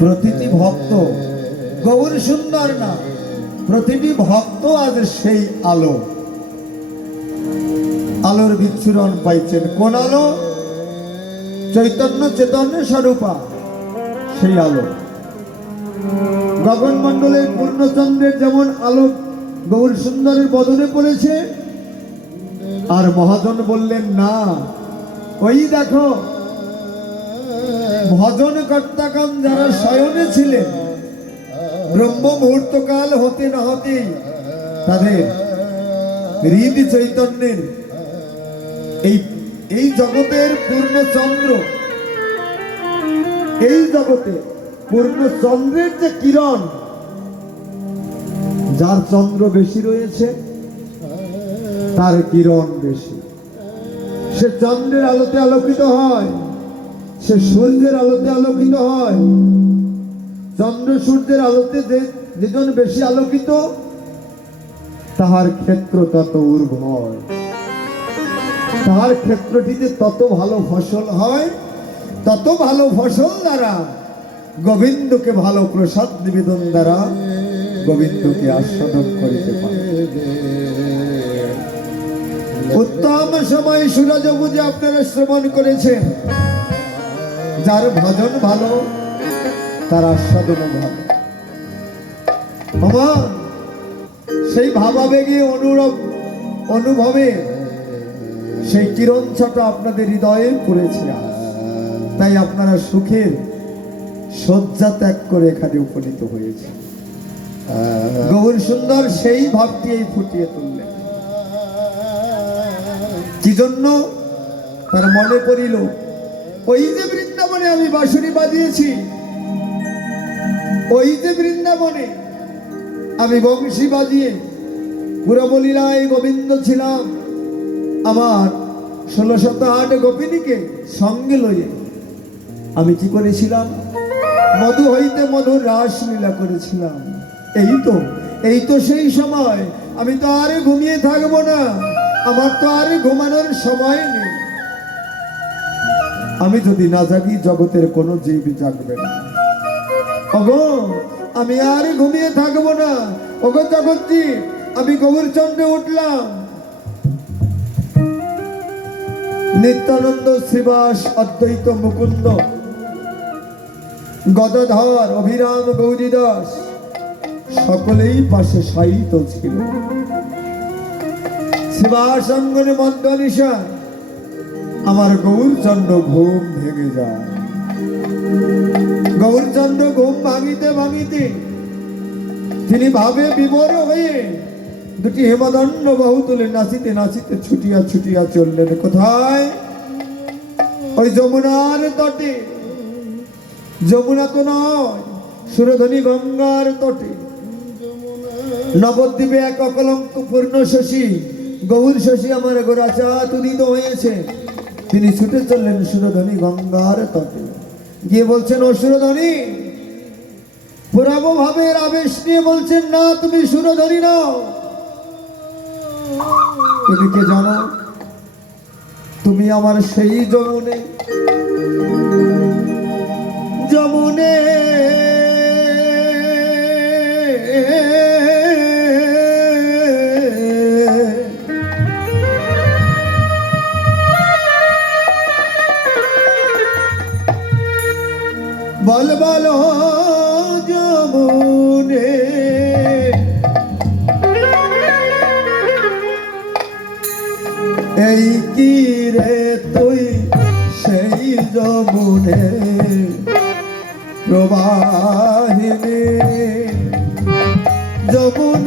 প্রতিটি ভক্ত গৌর সুন্দর না, প্রতিটি ভক্ত আজ সেই আলো। আলোর বিচ্ছুরণ পাইছেন কোন আলো? চৈতন্য চেতন্য স্বরূপা, সেই আলো। গগনমণ্ডলের পূর্ণচন্দ্রের যেমন আলো গৌর সুন্দরের বদনে পড়েছে, আর মহাজন বললেন, না, ওই দেখো ভজন কর্তাকাম যারা শয়নে ছিলেন, ব্রহ্ম মুহূর্তকাল হতে না হতেই তাদের হৃদ চৈতন্যের এই এই জগতের পূর্ণ চন্দ্র, এই জগতে পূর্ণ চন্দ্রের যে কিরণ, যার চন্দ্র বেশি রয়েছে, তার কিরণ বেশি। সে চন্দ্রের আলোতে আলোকিত হয়। সে সূর্যের আলোতে আলোকিত হয়। চন্দ্র সূর্যের আলোতে যে যেজন বেশি আলোকিত, তাহার ক্ষেত্র তত উর্বর। তাহার ক্ষেত্রটিতে তত ভালো ফসল হয়, তত ভালো ফসল দ্বারা গোবিন্দকে ভালো প্রসাদ নিবেদন দ্বারা গোবিন্দকে আস্বাদন করিতে পারে। উত্তম সময় সূরজ বুঝে আপনারা শ্রবণ করেছেন। যার ভজন ভালো, তার আস্বাদনও ভালো। আমার সেই ভাবাবেগে অনুরব, অনুভবে, সেই কিরণ ছটা আপনাদের হৃদয়ে পড়েছে তাই আপনারা সুখের শয্যা ত্যাগ করে এখানে উপনীত হয়েছে। গৌর সুন্দর সেই ভাবটি এই ফুটিয়ে তুললেন। কি জন্য? তার মনে পড়িল, ওই যে বৃন্দাবনে আমি বাঁশুরি বাজিয়েছি ওই যে বৃন্দাবনে আমি বংশী বাজিয়ে পুরবলীলায় গোবিন্দ ছিলাম। আমার ষোলো শত আট গোপিনীকে সঙ্গে লইয়ে আমি কি করেছিলাম? মধু হইতে মধুর রাস লীলা করেছিলাম। এই তো এই তো সেই সময়। আমি তো আর ঘুমিয়ে থাকব না। আমার তো আর ঘুমানোর সময় নেই। আমি যদি না জাগি, জগতের কোনো জীব জাগবে না। ওগো, আমি আর ঘুমিয়ে থাকব না। ওগো জগৎজি, আমি গৌরচন্দ্রে উঠলাম। নিত্যানন্দ শ্রীবাস অদ্বৈত মুকুন্দ। গদধর অভিরাম গৌরী দাস সকলেই পাশে সাহিত্য ছিল। শ্রীবাস অঙ্গনে মন্দানিশা আমার গৌরচন্দ্র ঘুম ভেঙে যায়। গৌরচন্দ্র ঘুম ভাঙিতে ভাঙিতে তিনি ভাবে বিবর হয়ে দুটি হেমদণ্ড বাহু তুলে নাচিতে নাচিতে ছুটিয়া ছুটিয়া চললেন। কোথায়? ওই যমুনার তটে। যমুনা তো নয় সুরধনী গঙ্গার তটে। নবদ্বীপে এক অকলঙ্ক পূর্ণ শশী, গৌর শশী আমার গোরাচা তুদিত হয়েছে। তিনি ছুটে চললেন সুরধনী গঙ্গার তটে। গিয়ে বলছেন, ও সুরধনী পুরাব আবেশ নিয়ে বলছেন না, তুমি সুরধনী নাও। তুমি কে জানো, তুমি আমার সেই যমুনে যমুনে বল বল যমুনে। এই কি তুই সেই যমুনে? প্রবাহিনী যমুনে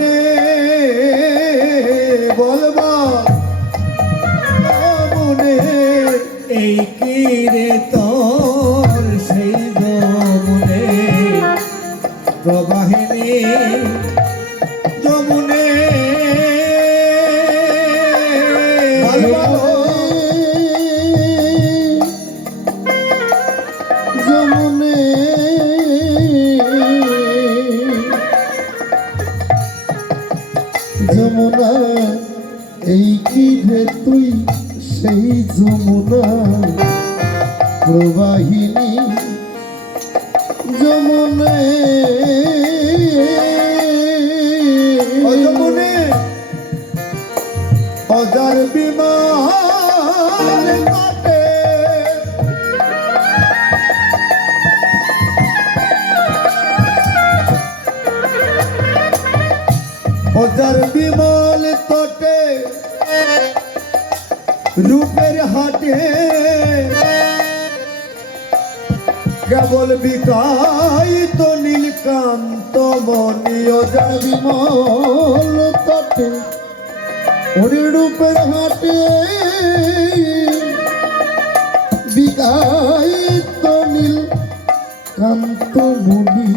রূপের হাটে কেবল বিকায়িত নীলকান্ত মনি অজার বিমল তটে। হরিরূপের হাটে বিদায়িত নীল কান্ত মুনি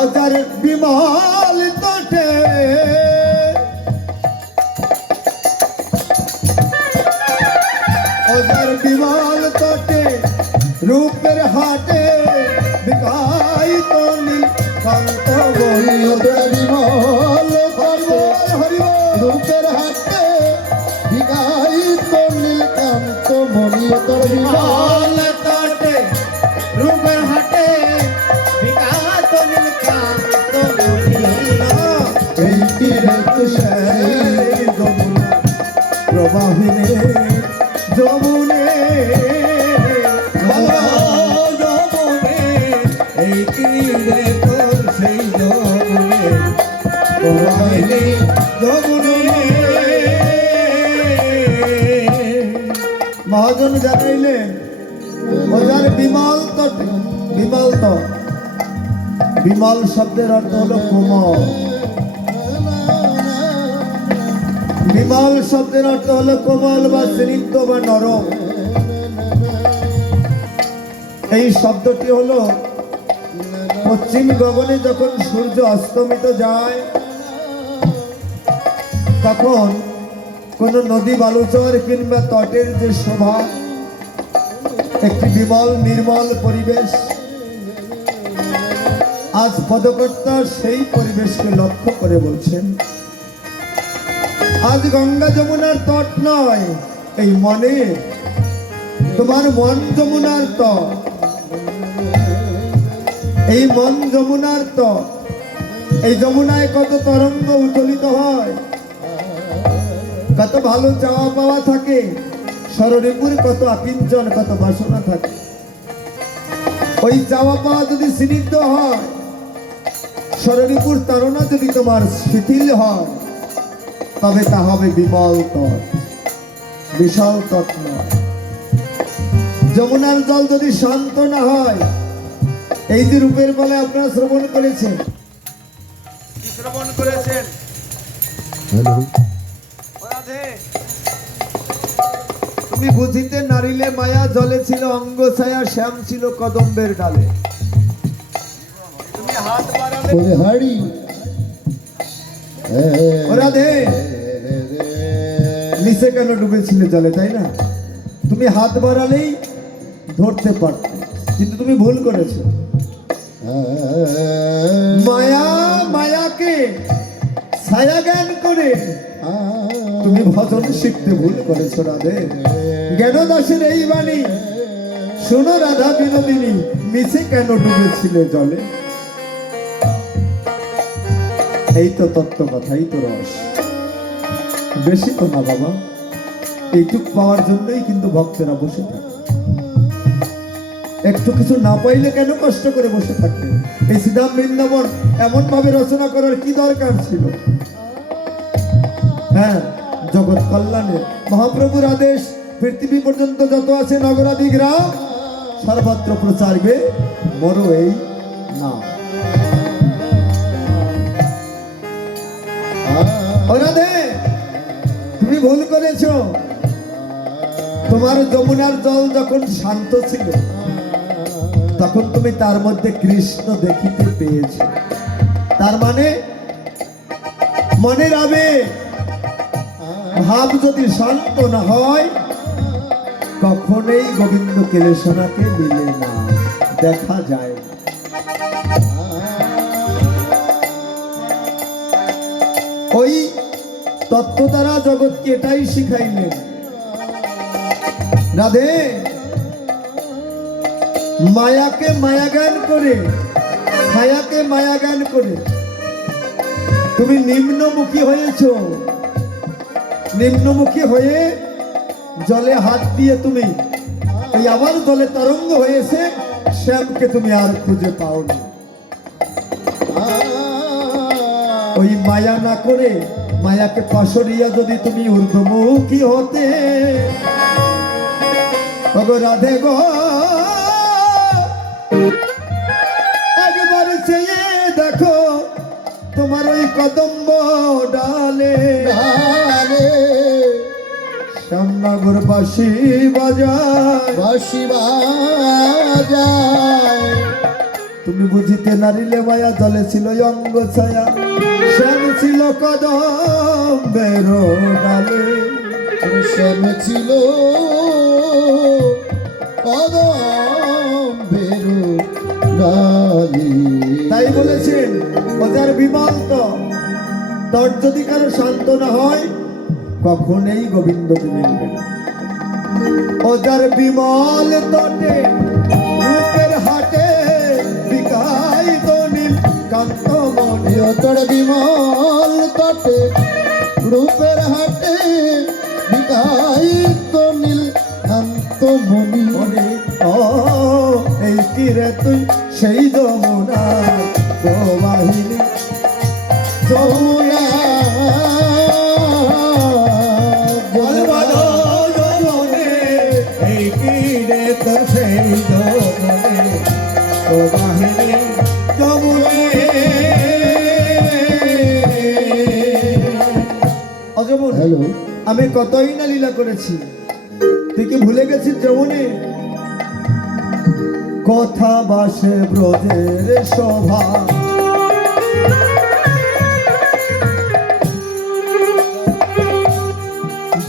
অজার বিমল রূপের হাটে বিকাই তনি বলি ওদের দেবী মহল হরিব রূপের হাটে বিকাই তনি কান্ত মনি ওদের বিমল তো। বিমল শব্দের অর্থ হলো কোমল। বিমল শব্দের অর্থ হলো কোমল বা স্নিগ্ধ বা নরম। এই শব্দটি হলো পশ্চিম গগনে যখন সূর্য অস্তমিত যায়, তখন কোন নদী বালুচর কিংবা তটের যে শোভা, একটি বিমল নির্মল পরিবেশ আজ পদকর্তা সেই পরিবেশকে লক্ষ্য করে বলছেন, আজ গঙ্গা যমুনার তট নয়, এই মনে তোমার মন যমুনার তট। এই মন যমুনার তট, এই যমুনায় কত তরঙ্গ উত্তোলিত হয়, কত ভালো চাওয়া পাওয়া থাকে স্মরণীপুর কত আকিঞ্চন কত বাসনা থাকে। ওই চাওয়া পাওয়া যদি স্নিগ্ধ হয় স্মরণীপুর তারা যদি তোমার শিথিল হয় তবে তা হবে বিমল তট বিশাল তট নয়। যমুনার জল যদি শান্ত না হয় এই যে রূপের বলে আপনারা শ্রবণ করেছেন। শ্রবণ করেছেন। তুমি বুঝিতে নারিলে মায়া জলে ছিল অঙ্গ ছায়া শ্যাম ছিল কদম্বের ডালে। তুমি হাত বাড়ালে হাড়ি রাধে নিচে কেন ডুবেছিলে জলে তাই না তুমি হাত বাড়ালেই ধরতে পারতে কিন্তু তুমি ভুল করেছ মায়া মায়াকে ছায়া জ্ঞান করে তুমি ভজন শিখতে ভুল করেছ রাধে জ্ঞানদাসের এই বাণী শোনো রাধা বিনোদিনী মিছে কেন ডুবেছিলে জলে এই তো তত্ত্ব কথাই তো রস বেশি তো না বাবা এইটুক পাওয়ার জন্যই কিন্তু ভক্তেরা বসে থাকে। একটু কিছু না পাইলে কেন কষ্ট করে বসে থাকতে এই শ্রীধাম বৃন্দাবন এমন ভাবে রচনা করার কি দরকার ছিল? হ্যাঁ জগৎ কল্যাণে মহাপ্রভুর আদেশ, পৃথিবী পর্যন্ত যত আছে নগরাদি গ্রাম, সর্বত্র প্রচারবে, মরো এই না রাধে তুমি ভুল করেছ। তোমার যমুনার জল যখন শান্ত ছিল, তখন তুমি তার মধ্যে কৃষ্ণ দেখিতে পেয়েছ। তার মানে মনের আবেগ ভাব যদি শান্ত না হয়, কখনোই গোবিন্দ কেলেশনাকে মিলে না। দেখা যায় তত্ত্ব দ্বারা জগৎকে এটাই শিখাইলেন। রাধে, মায়াকে মায়া জ্ঞান করে, ছায়াকে মায়া জ্ঞান করে। তুমি নিম্নমুখী হয়েছ। নিম্নমুখী হয়ে জলে হাত দিয়ে তুমি এই আবার জলে তরঙ্গ হয়েছে, শ্যামকে তুমি আর খুঁজে পাওনি। ওই মায়া না করে মায়াকে পাশরিয়া যদি তুমি ঊর্ধ্বমুখী হতে। ওগো রাধে গো। একবার চেয়ে দেখো তোমার ওই কদম্ব ডালে। শ্যামনগর বাসি বাজায়। বাঁশি বাজায়। তুমি বুঝিতে নারিলে মায়া জলে ছিল অঙ্গ ছায়া। ছিল কদম বেরো ডালে শ্যাম ছিল কদম বেরু ডালি তাই বলেছেন ওজার বিমল তো, তোর যদি কারও শান্ত না হয়, কখনোই গোবিন্দকে মিলবে না। ওজার বিমল তটে মনে তোর বিমল তটে, রূপের হাটে বিকাই তো নীল শান্ত মনি মনে ও, এই তীরে তুই? সেই যমুনা প্রবাহিনী। যমুনা কতই না লীলা করেছি। তুই কি ভুলে গেছিস যেমনি? কথা বাসে ব্রজের শোভা।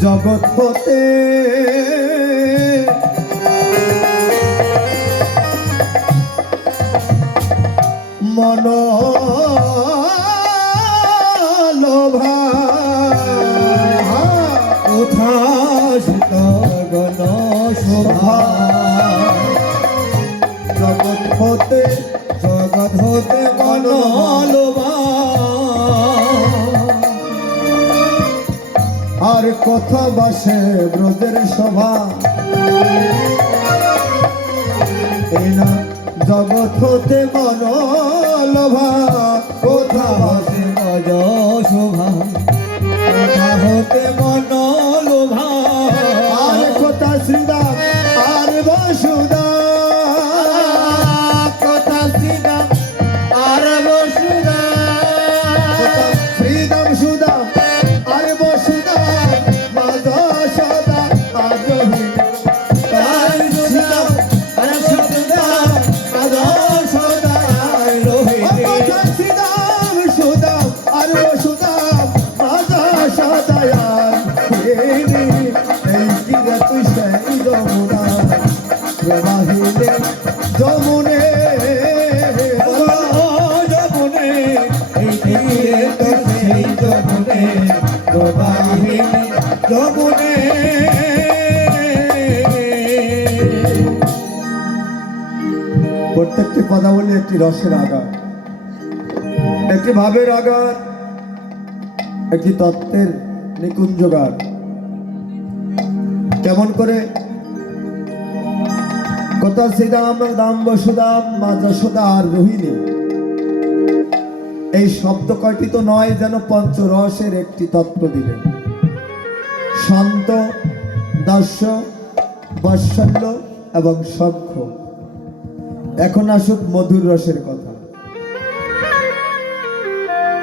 জগৎ হতে কত বাসে ব্রজের সভা। এই জগৎ হতে মন লোভা কোথা বাসে গজ শোভা কোথা হতে মন লোভা কোথা শ্রীদাম কথা বলি, একটি রসের আগার। একটি ভাবের আগার, একটি তত্ত্বের নিকুঞ্জগার কেমন করে? কথা শ্রীদাম দাম বসুদাম মা যশোদা আর রোহিণী এই শব্দ কয়টি তো নয় যেন পঞ্চরসের একটি তত্ত্ব দিলেন শান্ত, দাস্য, বাৎসল্য এবং সভ্য। এখন আসুক মধুর রসের কথা।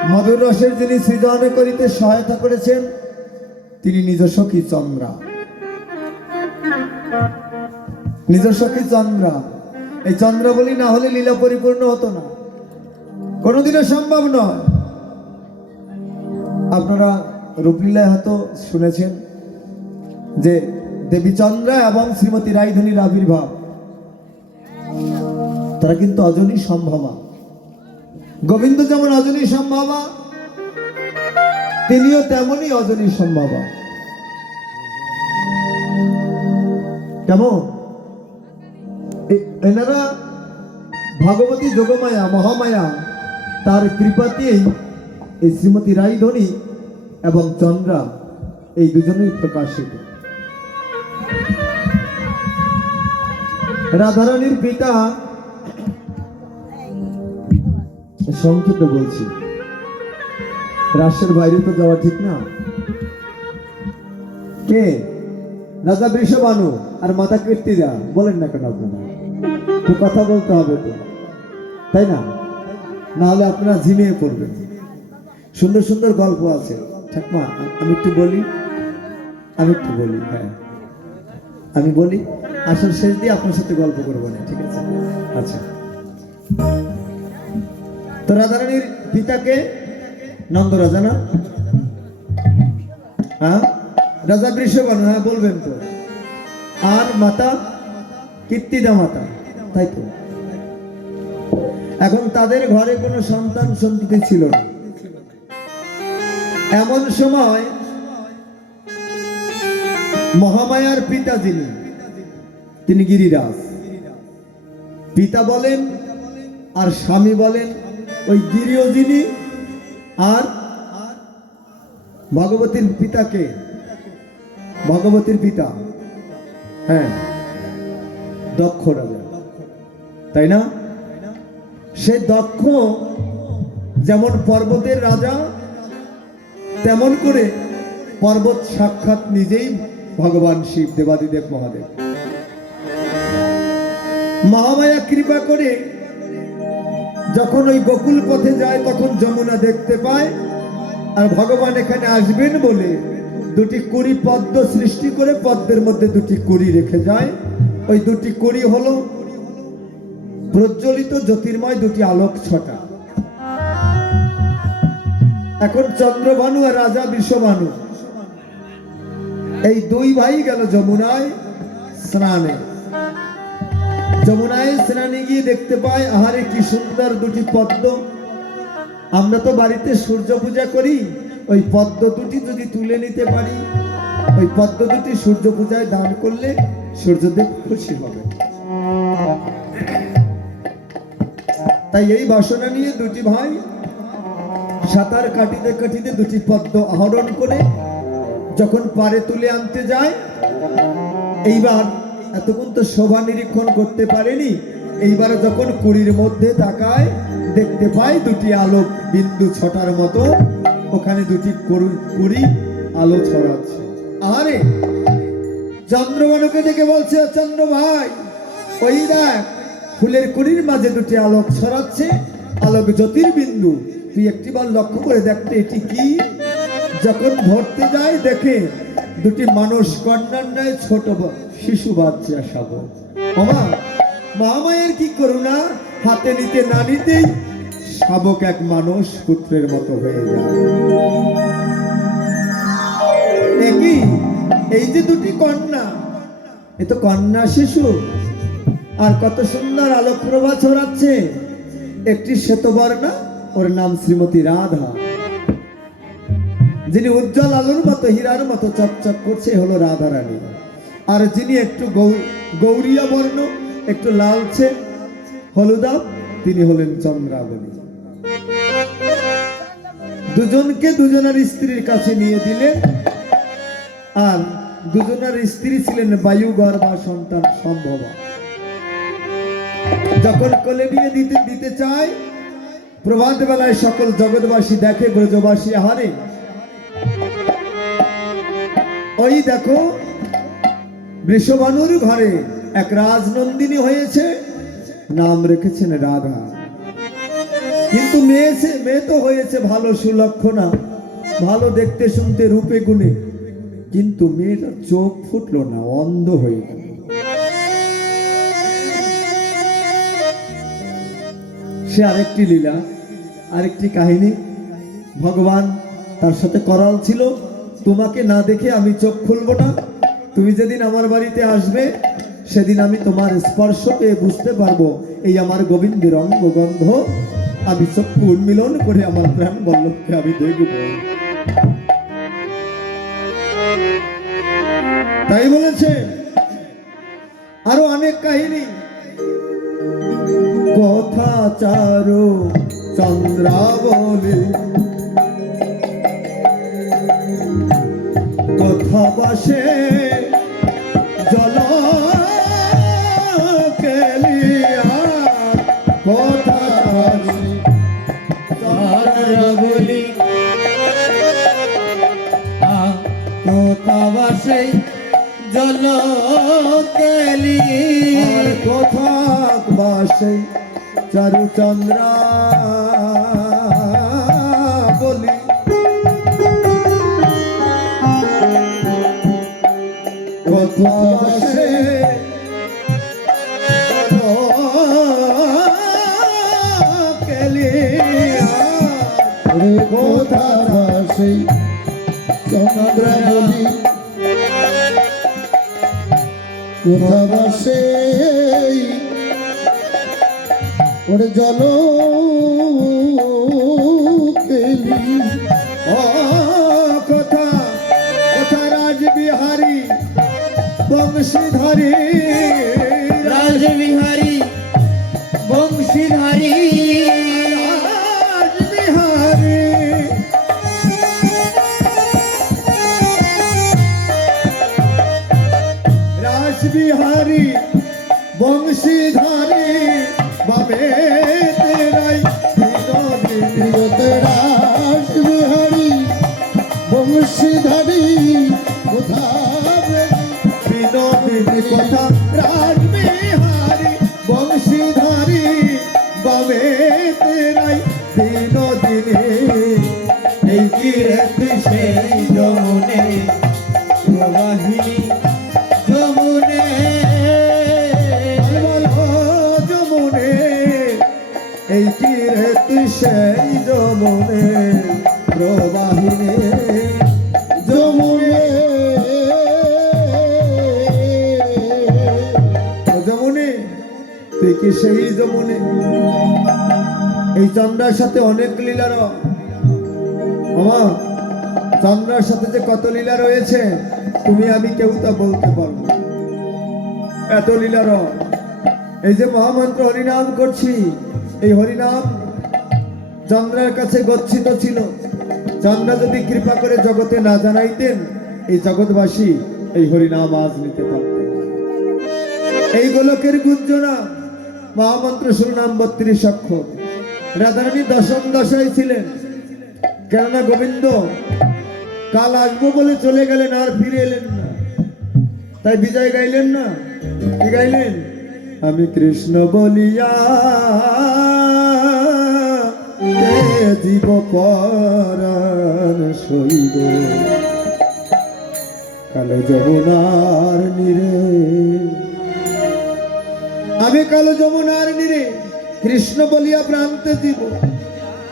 মধুর রসের যিনি সৃজন করিতে সহায়তা করেছেন, তিনি নিজ সখী চন্দ্রা। নিজ সখী চন্দ্রা। এই চন্দ্রা বলি না হলে লীলা পরিপূর্ণ হতো না। কোনোদিনও সম্ভব নয়। আপনারা রূপলীলায় হয়তো শুনেছেন যে দেবী চন্দ্রা এবং শ্রীমতী রায়ধনীর আবির্ভাব। তারা কিন্তু অজনী সম্ভবা। গোবিন্দ যেমন অজনী সম্ভবা, তিনিও তেমনই অজনী সম্ভবা। কেমন? এনারা ভগবতী যোগমায়া, মহামায়া, তার কৃপাতেই এই শ্রীমতী রাইধনী এবং চন্দ্রা এই দুজনেই প্রকাশিত। রাধারানীর পিতা সংক্ষেপে বলছি। রাষ্ট্রের বাইরে তো যাওয়া ঠিক না। কে? রাজা বৃষবানু আর মাথা মাতা কীর্তিদা, বলেন না কেন আপনারা? তো কথা বলতে হবে তো। তাই না? নাহলে আপনারা ঝিমিয়ে পড়বেন। সুন্দর সুন্দর গল্প আছে। ঠাকমা, আমি একটু বলি? আমি একটু বলি হ্যাঁ। আমি বলি, আসল শেষ দিয়ে আপনার সাথে গল্প করব না, ঠিক আছে? আচ্ছা। তো রাধারানীর পিতাকে? নন্দ রাজা না? হ্যাঁ? রাজা বৃষবানু হ্যাঁ বলবেন তো। আর মাতা? কীর্তিদা মাতা। তাই তো। এখন তাদের ঘরে কোনো সন্তান সন্ততি ছিল না। এমন সময় মহামায়ার পিতা যিনি, তিনি গিরিরাজ। পিতা বলেন আর স্বামী বলেন ওই গিরিও যিনি আর ভগবতীর পিতাকে, ভগবতীর পিতা হ্যাঁ দক্ষ রাজা। তাই না? সে দক্ষ যেমন পর্বতের রাজা, তেমন করে পর্বত সাক্ষাৎ নিজেই ভগবান শিব দেবাদিদেব মহাদেব। মহামায়া কৃপা করে যখন ওই গোকুল পথে যায়, তখন যমুনা দেখতে পায়। আর ভগবান এখানে আসবেন বলে দুটি কুড়ি পদ্ম সৃষ্টি করে পদ্মের মধ্যে দুটি কুড়ি রেখে যায়। ওই দুটি কুড়ি হলো প্রজ্বলিত জ্যোতির্ময় দুটি আলোক ছটা। এখন চন্দ্রভানু আর রাজা বিশ্বভানু। এই দুই ভাই গেল যমুনায় স্নানে। যমুনায় স্নানে গিয়ে দেখতে পায় আহারে কি সুন্দর দুটি পদ্ম। আমরা তো বাড়িতে সূর্য পূজা করি, ওই পদ্ম দুটি যদি তুলে নিতে পারি, ওই পদ্ম দুটি সূর্য পূজায় দান করলে সূর্যদেব খুশি হবে। তাই এই বাসনা নিয়ে দুটি ভাই সাঁতার কাটিতে কাটিতে দুটি পদ্ম আহরণ করে যখন পারে তুলে আনতে যায়, এইবার এতক্ষণ তো শোভা নিরীক্ষণ করতে পারেনি। এইবার যখন কুড়ির মধ্যে তাকায় দেখতে পায় দুটি আলোক বিন্দু ছটার মতো, ওখানে দুটি কুড়ি- আলো ছড়াচ্ছে। আরে চন্দ্রবানুকে ডেকে বলছে, চন্দ্র ভাই, ওই দেখ, ফুলের কুড়ির মাঝে দুটি আলোক ছড়াচ্ছে, আলোক জ্যোতির্বিন্দু। তুই একটিবার লক্ষ্য করে দেখতে এটি কি? যখন ধরতে যায়, দেখে দুটি মানুষ কন্যার ন্যায় ছোট শিশু বাচ্চা শাবক মামা মহামায়ের কি করুণা? হাতে নিতে না নিতেই শাবক এক মানুষ পুত্রের মতো হয়ে যায়। এই যে দুটি কন্যা, এ তো কন্যা শিশু। আর কত সুন্দর আলোক প্রভা ছড়াচ্ছে। একটি শ্বেতবর্ণা, ওর নাম শ্রীমতী রাধা। যিনি উজ্জ্বল আলোর মতো, হীরার মতো চকচক করছে হলো রাধা রানী। আর যিনি একটু গৌরিয়া বর্ণ, একটু লালচে হলুদাব তিনি হলেন চন্দ্রাবলী। দুজনকে দুজনের স্ত্রীর কাছে নিয়ে দিলেন আর দুজনের স্ত্রী ছিলেন বায়ুগর বা সন্তান সম্ভব। যখন কোলে নিয়ে দিতে দিতে চায়, প্রভাত বেলায় সকল জগৎবাসী দেখে, ব্রজবাসী হারে ওই দেখো বৃষভানুর ঘরে এক রাজনন্দিনী হয়েছে, নাম রেখেছেন রাধা। কিন্তু মেয়েছে মেয়ে তো হয়েছে ভালো সুলক্ষণা, ভালো দেখতে শুনতে রূপে গুণে। কিন্তু মেয়েটার চোখ ফুটলো না, অন্ধ হয়ে গেল। সে আরেকটি লীলা, আরেকটি কাহিনী। ভগবান তার সাথে করাল ছিল, তোমাকে না দেখে আমি চোখ খুলবো না। তুমি যেদিন আমার বাড়িতে আসবে, সেদিন আমি তোমার স্পর্শ পেয়ে বুঝতে পারব। এই আমার গোবিন্দের অঙ্গ গন্ধ আমি চক্ষু উন্মিলন করে আমার প্রাণ বল্লভকে আমি দেখব। তাই বলেছে, আরও অনেক কাহিনী। কথা চারু চন্দ্রাবলী। কথা বাসে কথা কোথাবাসে জল কেলি আর বাসে চারু কথা বাসে চন্দ্র বলি কোথা বাসে ওরে জল ও বংশীধারী রাজবিহারী বংশীধারী। রাজবিহারী। রাজবিহারী বংশীধারী বাবে চন্দ্রার সাথে অনেক লীলা মামা সাথে যে কত লীলা রয়েছে, তুমি আমি কেউ তা বলতে পারব এত লীলা এই যে মহামন্ত্র হরিনাম করছি, এই হরিনাম চন্দ্রার কাছে গচ্ছিত ছিল। চন্দ্রা যদি কৃপা করে জগতে না জানাইতেন, এই জগৎবাসী এই হরিনাম আজ নিতে পারতেন এই গোলকের গুঞ্জনা, মহামন্ত্র শুনলাম বত্রিশ অক্ষর। রাধারানী দশম দশায় ছিলেন। কেননা গোবিন্দ, কাল আসব বলে চলে গেলেন, আর ফিরে এলেন না। তাই বিজয় গাইলেন না? কি গাইলেন? আমি কৃষ্ণ বলিয়া জীব পরাণ শৈব কালো যমুনার নিরে। আমি কালো যমুনার নিরে। কৃষ্ণ বলিয়া প্রান্তে দিব।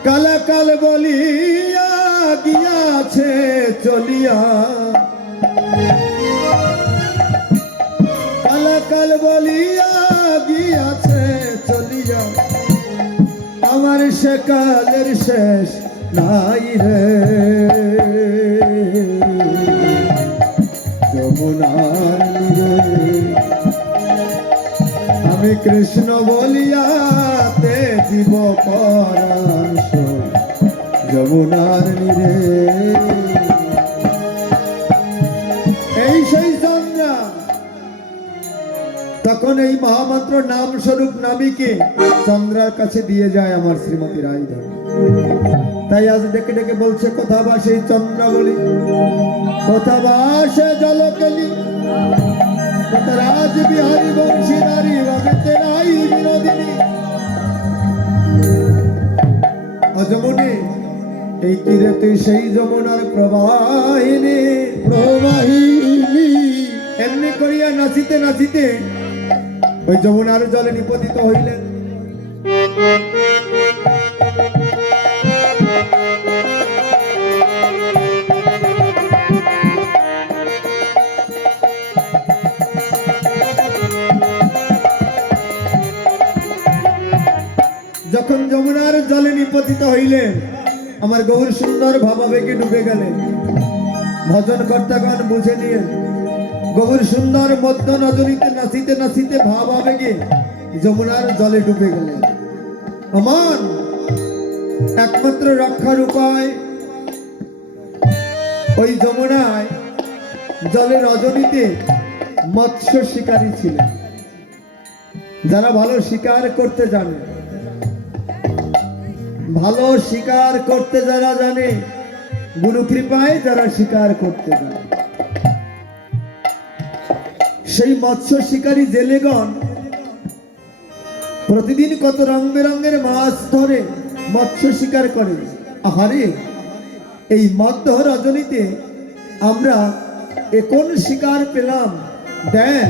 কালা কাল বলিয়া গিয়াছে চলিয়া। কালা কাল বলিয়া গিয়াছে চলিয়া। আমার সে কালের শেষ নাই রে। যমুনার আমি কৃষ্ণ বলিয়াতে জীব পরাংশ যমুনার নীরে এই সেই চন্দ্রা। তখন এই মহামন্ত্র নাম স্বরূপ নামিকে চন্দ্রার কাছে দিয়ে যায় আমার শ্রীমতী রায়ধর তাই আজ ডেকে ডেকে বলছে, কথা বা সেই চন্দ্রা বলি? কথা বা সে জলকেলি? কথা রাজ বিহারী বংশী নারী বাবেতে নাই বিনোদিনী? অজমনে এই তীরেতে সেই যমুনার প্রবাহিনী। প্রবাহিনী। এমনি করিয়া নাচিতে নাচিতে ওই যমুনার জলে নিপতিত হইলেন। জলে নিপতিত হইলেন আমার গৌর সুন্দর ভাবাবেগে ডুবে গেলেন ভজন কর্তাগণ বুঝে নিয়ে গৌর সুন্দর মধ্য নজরিতে নাচিতে নাচিতে ভাব আবেগে যমুনার জলে ডুবে গেলেন আমার একমাত্র রক্ষার উপায় ওই যমুনায় জলের রজনীতে মৎস্য শিকারী ছিলেন। যারা ভালো শিকার করতে জানে ভালো শিকার করতে যারা জানে, গুরু কৃপায় যারা শিকার করতে জানে। সেই মৎস্য শিকারী জেলেগণ প্রতিদিন কত রং বেরঙের মাছ ধরে মৎস্য শিকার করে। আহারে, এই মধ্য রজনীতে আমরা এখন শিকার পেলাম? দেখ,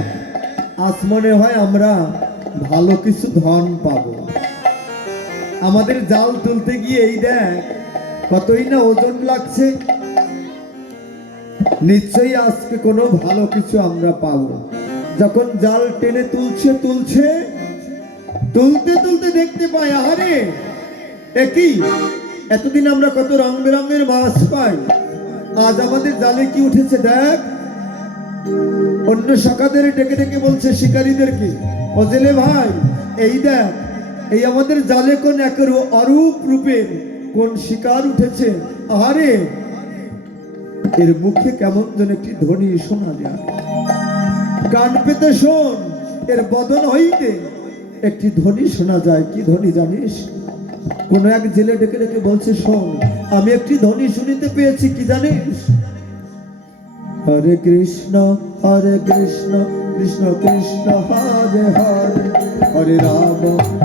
আজ মনে হয় আমরা ভালো কিছু ধন পাবো। আমাদের জাল তুলতে গিয়ে এই দেখ, কতই না ওজন লাগছে। নিশ্চয়ই আজকে কোনো ভালো কিছু আমরা পাবো যখন জাল টেনে তুলছে তুলছে, তুলতে তুলতে দেখতে পাই আহারে একই এতদিন আমরা কত রং বেরঙের মাছ পাই। আজ আমাদের জালে কি উঠেছে দেখ। অন্য শাখাদের ডেকে ডেকে বলছে শিকারীদেরকে, ও জেলে ভাই, এই দেখ এই আমাদের জালে কোন এক অরূপ রূপের কোন শিকার উঠেছে? আহারে! এর মুখে কেমন যেন একটি ধ্বনি শোনা যায়। কান পেতে শোন, এর বদন হইতে একটি ধ্বনি শোনা যায়। কি ধ্বনি জানিস? কোন এক জেলে ডেকে ডেকে বলছে, শোন, আমি একটি ধ্বনি শুনিতে পেয়েছি, কি জানিস? হরে কৃষ্ণ হরে কৃষ্ণ কৃষ্ণ কৃষ্ণ, হরে হরে। হরে রাম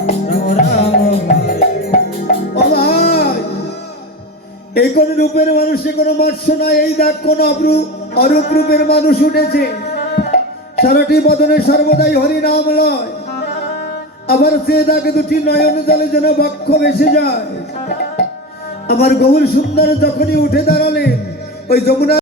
কোনো এই দেখ কোন অব্রু, অরূপ রূপের মানুষ উঠেছে। সারাটি বদনে সর্বদাই হরি নাম লয়। আবার সে দেখে দুটি নয়ন জলে যেন বক্ষ ভেসে যায়। আমার গৌর সুন্দর যখনই উঠে দাঁড়ালেন, ওই যমুনা